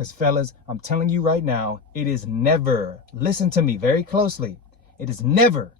Because fellas, I'm telling you right now, it is never, listen to me very closely, it is never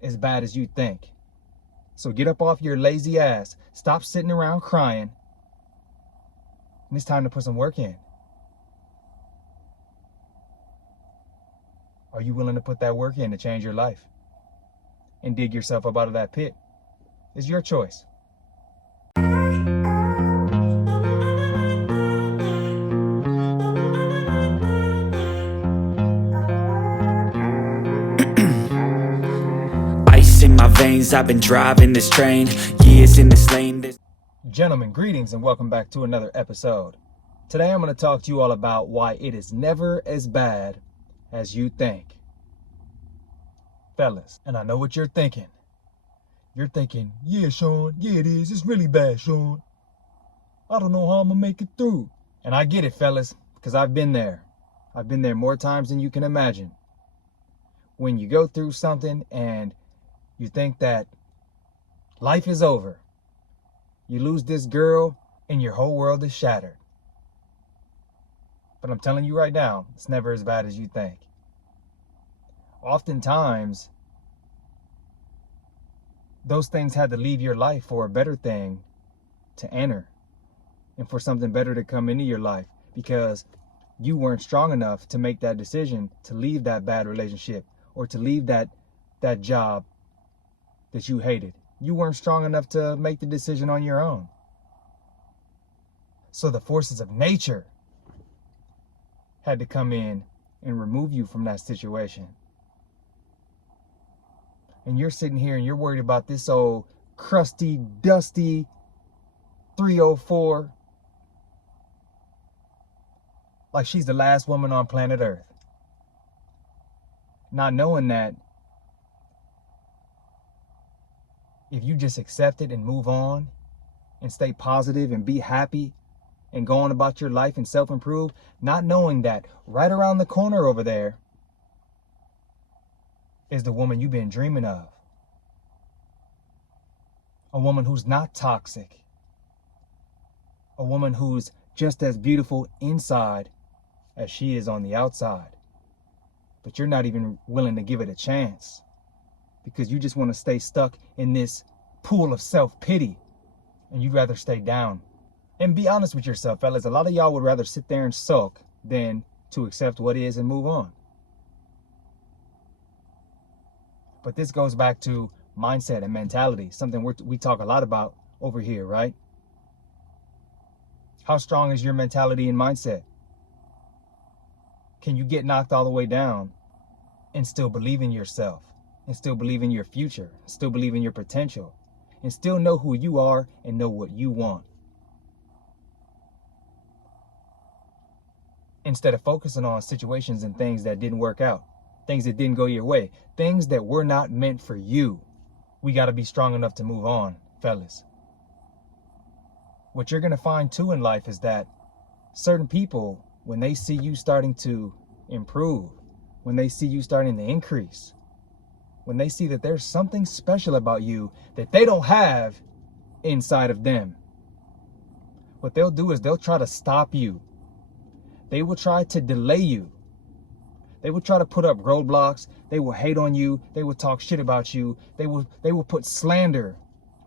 as bad as you think. So get up off your lazy ass. Stop sitting around crying. And it's time to put some work in. Are you willing to put that work in to change your life? And dig yourself up out of that pit? It's your choice. Ice in my veins, I've been driving this train, years in this lane. Gentlemen, greetings and welcome back to another episode. Today I'm going to talk to you all about why it is never as bad as you think. Fellas, and I know what you're thinking. You're thinking, yeah, Shaun, yeah, it is. It's really bad, Shaun. I don't know how I'm going to make it through. And I get it, fellas, because I've been there. I've been there more times than you can imagine. When you go through something and you think that life is over, you lose this girl and your whole world is shattered. But I'm telling you right now, it's never as bad as you think. Oftentimes, those things had to leave your life for a better thing to enter and for something better to come into your life, because you weren't strong enough to make that decision to leave that bad relationship or to leave that job that you hated. You weren't strong enough to make the decision on your own. So the forces of nature had to come in and remove you from that situation. And you're sitting here and you're worried about this old crusty, dusty 304 like she's the last woman on planet Earth. Not knowing that if you just accept it and move on and stay positive and be happy and go on about your life and self-improve, not knowing that right around the corner over there is the woman you've been dreaming of. A woman who's not toxic. A woman who's just as beautiful inside as she is on the outside. But you're not even willing to give it a chance because you just want to stay stuck in this pool of self-pity and you'd rather stay down. And be honest with yourself, fellas. A lot of y'all would rather sit there and sulk than to accept what is and move on. But this goes back to mindset and mentality, something we talk a lot about over here, right? How strong is your mentality and mindset? Can you get knocked all the way down and still believe in yourself, and still believe in your future, still believe in your potential, and still know who you are and know what you want? Instead of focusing on situations and things that didn't work out, things that didn't go your way, things that were not meant for you. We got to be strong enough to move on, fellas. What you're going to find too in life is that certain people, when they see you starting to improve, when they see you starting to increase, when they see that there's something special about you that they don't have inside of them, what they'll do is they'll try to stop you. They will try to delay you. They will try to put up roadblocks. They will hate on you. They will talk shit about you. They will put slander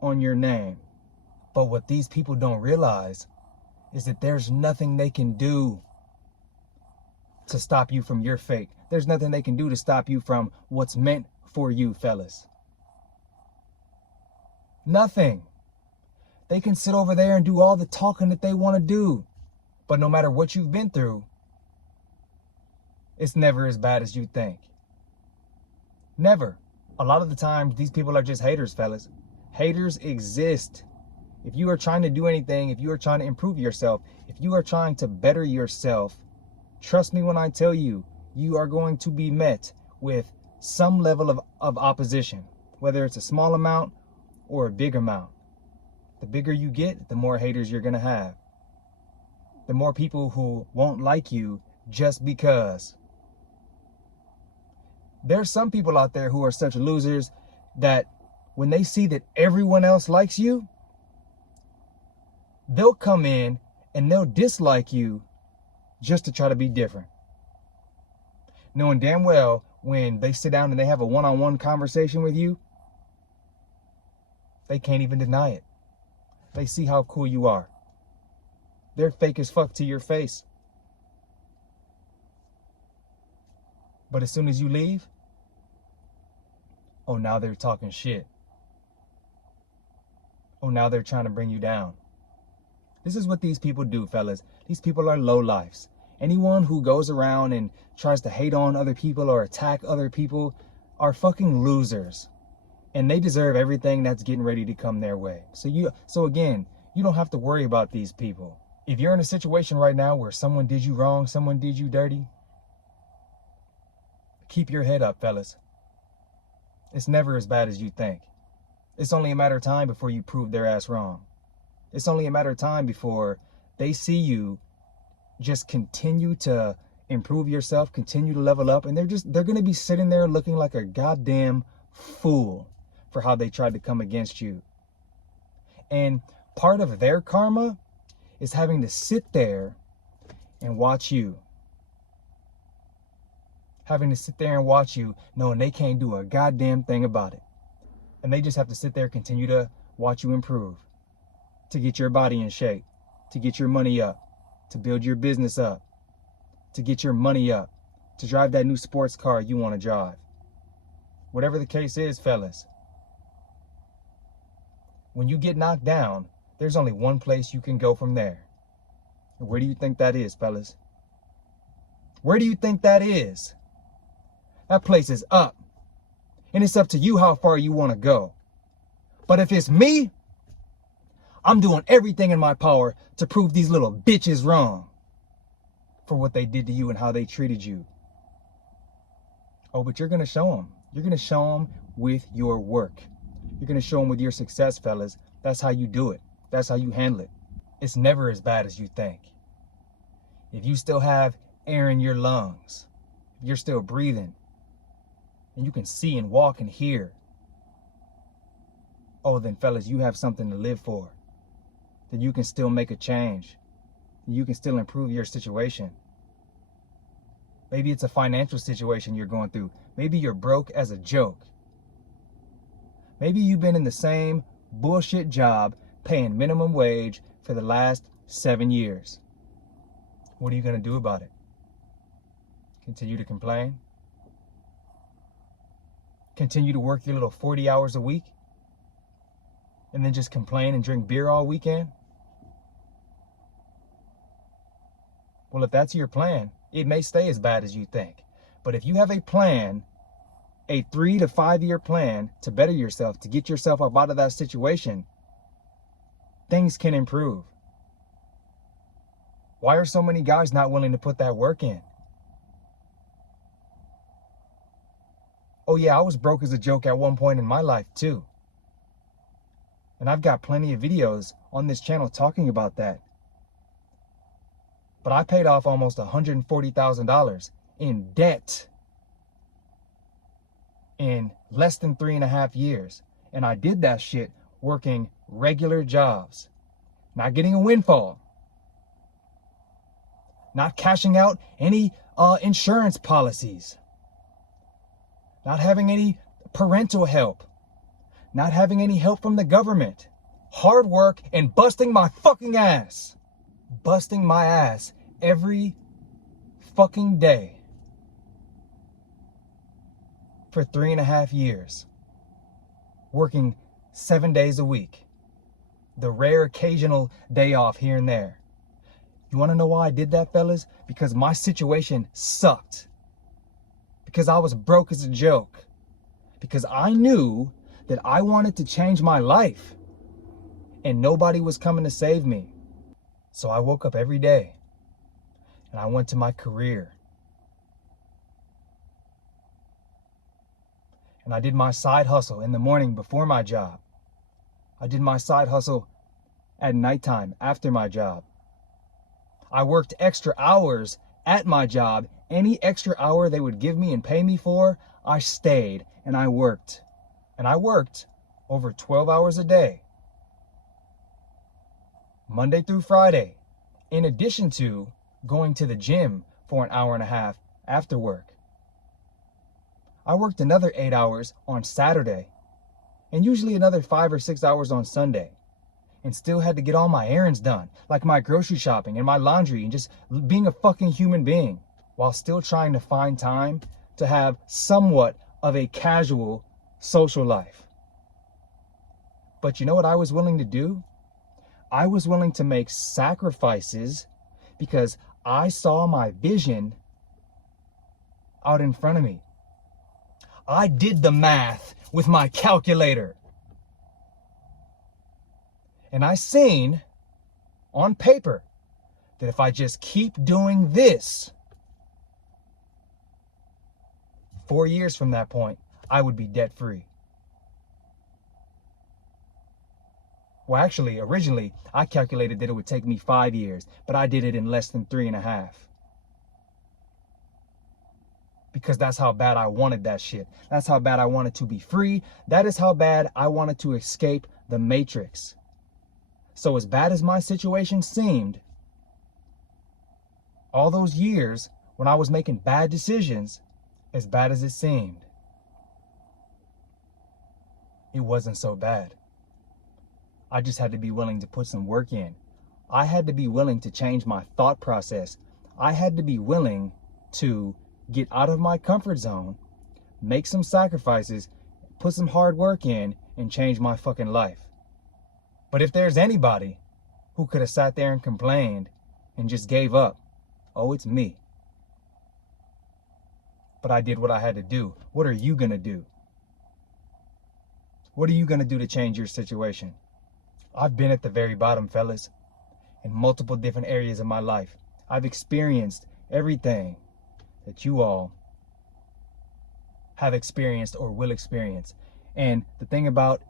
on your name. But what these people don't realize is that there's nothing they can do to stop you from your fate. There's nothing they can do to stop you from what's meant for you, fellas. Nothing. They can sit over there and do all the talking that they want to do. But no matter what you've been through, it's never as bad as you think. Never. A lot of the times, these people are just haters, fellas. Haters exist. If you are trying to do anything, if you are trying to improve yourself, if you are trying to better yourself, trust me when I tell you, you are going to be met with some level of opposition, whether it's a small amount or a big amount. The bigger you get, the more haters you're going to have. The more people who won't like you just because. There's some people out there who are such losers that when they see that everyone else likes you, they'll come in and they'll dislike you just to try to be different. Knowing damn well when they sit down and they have a one-on-one conversation with you, they can't even deny it. They see how cool you are. They're fake as fuck to your face. But as soon as you leave, oh, now they're talking shit. Oh, now they're trying to bring you down. This is what these people do, fellas. These people are lowlifes. Anyone who goes around and tries to hate on other people or attack other people are fucking losers. And they deserve everything that's getting ready to come their way. So again, you don't have to worry about these people. If you're in a situation right now where someone did you wrong, someone did you dirty, keep your head up, fellas. It's never as bad as you think. It's only a matter of time before you prove their ass wrong. It's only a matter of time before they see you just continue to improve yourself, continue to level up, and they're going to be sitting there looking like a goddamn fool for how they tried to come against you. And part of their karma is having to sit there and watch you. Having to sit there and watch you knowing they can't do a goddamn thing about it. And they just have to sit there and continue to watch you improve, to get your body in shape, to get your money up, to build your business up, to get your money up, to drive that new sports car you want to drive. Whatever the case is, fellas, when you get knocked down, there's only one place you can go from there. And where do you think that is, fellas? Where do you think that is? That place is up. And it's up to you how far you want to go. But if it's me, I'm doing everything in my power to prove these little bitches wrong for what they did to you and how they treated you. Oh, but you're going to show them. You're going to show them with your work. You're going to show them with your success, fellas. That's how you do it. That's how you handle it. It's never as bad as you think. If you still have air in your lungs, if you're still breathing, and you can see and walk and hear, oh, then fellas, you have something to live for. Then you can still make a change. You can still improve your situation. Maybe it's a financial situation you're going through. Maybe you're broke as a joke. Maybe you've been in the same bullshit job paying minimum wage for the last 7 years. What are you going to do about it? Continue to complain? Continue to work your little 40 hours a week? And then just complain and drink beer all weekend? Well, if that's your plan, it may stay as bad as you think. But if you have a plan, a 3 to 5 year plan to better yourself, to get yourself up out of that situation, things can improve. Why are so many guys not willing to put that work in? Oh yeah, I was broke as a joke at one point in my life too. And I've got plenty of videos on this channel talking about that. But I paid off almost $140,000 in debt in less than 3.5 years. And I did that shit working regular jobs, not getting a windfall, not cashing out any insurance policies, not having any parental help, not having any help from the government. Hard work and busting my fucking ass. Busting my ass every fucking day for 3.5 years. Working 7 days a week. The rare occasional day off here and there. You want to know why I did that, fellas? Because my situation sucked. Because I was broke as a joke. Because I knew that I wanted to change my life. And nobody was coming to save me. So I woke up every day. And I went to my career. And I did my side hustle in the morning before my job. I did my side hustle at nighttime after my job. I worked extra hours at my job. Any extra hour they would give me and pay me for, I stayed and I worked. And I worked over 12 hours a day, Monday through Friday, in addition to going to the gym for an hour and a half after work. I worked another 8 hours on Saturday and usually another 5 or 6 hours on Sunday, and still had to get all my errands done, like my grocery shopping and my laundry and just being a fucking human being, while still trying to find time to have somewhat of a casual social life. But you know what I was willing to do? I was willing to make sacrifices because I saw my vision out in front of me. I did the math with my calculator. And I seen on paper that if I just keep doing this, 4 years from that point, I would be debt free. Well, actually, originally, I calculated that it would take me 5 years, but I did it in less than 3.5. Because that's how bad I wanted that shit. That's how bad I wanted to be free. That is how bad I wanted to escape the matrix. So as bad as my situation seemed, all those years when I was making bad decisions, as bad as it seemed, it wasn't so bad. I just had to be willing to put some work in. I had to be willing to change my thought process. I had to be willing to get out of my comfort zone, make some sacrifices, put some hard work in, and change my fucking life. But if there's anybody who could have sat there and complained and just gave up, oh, it's me. But I did what I had to do. What are you gonna do? What are you gonna do to change your situation? I've been at the very bottom, fellas, in multiple different areas of my life. I've experienced everything that you all have experienced or will experience. And the thing about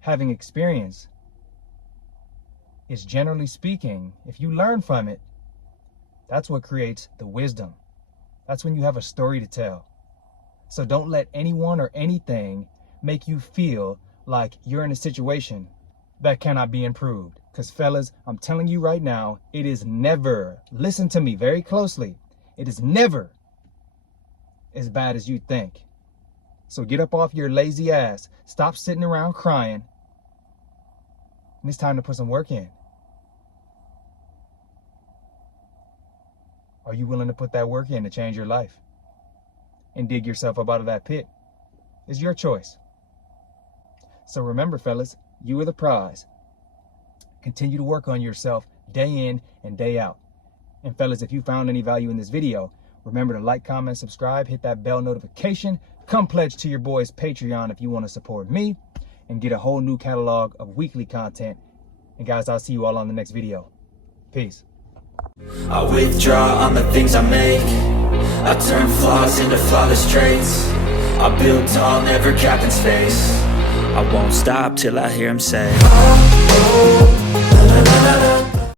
having experience is, generally speaking, if you learn from it, that's what creates the wisdom. That's when you have a story to tell. So don't let anyone or anything make you feel like you're in a situation that cannot be improved. Because fellas, I'm telling you right now, it is never, listen to me very closely, it is never as bad as you think. So get up off your lazy ass. Stop sitting around crying. And it's time to put some work in. Are you willing to put that work in to change your life and dig yourself up out of that pit? It's your choice. So remember, fellas, you are the prize. Continue to work on yourself day in and day out. And fellas, if you found any value in this video, remember to like, comment, subscribe, hit that bell notification. Come pledge to your boy's Patreon if you want to support me and get a whole new catalog of weekly content. And guys, I'll see you all on the next video. Peace. I withdraw on the things I make. I turn flaws into flawless traits. I build tall, never capped in space. I won't stop till I hear him say, oh, oh, la, la, la, la.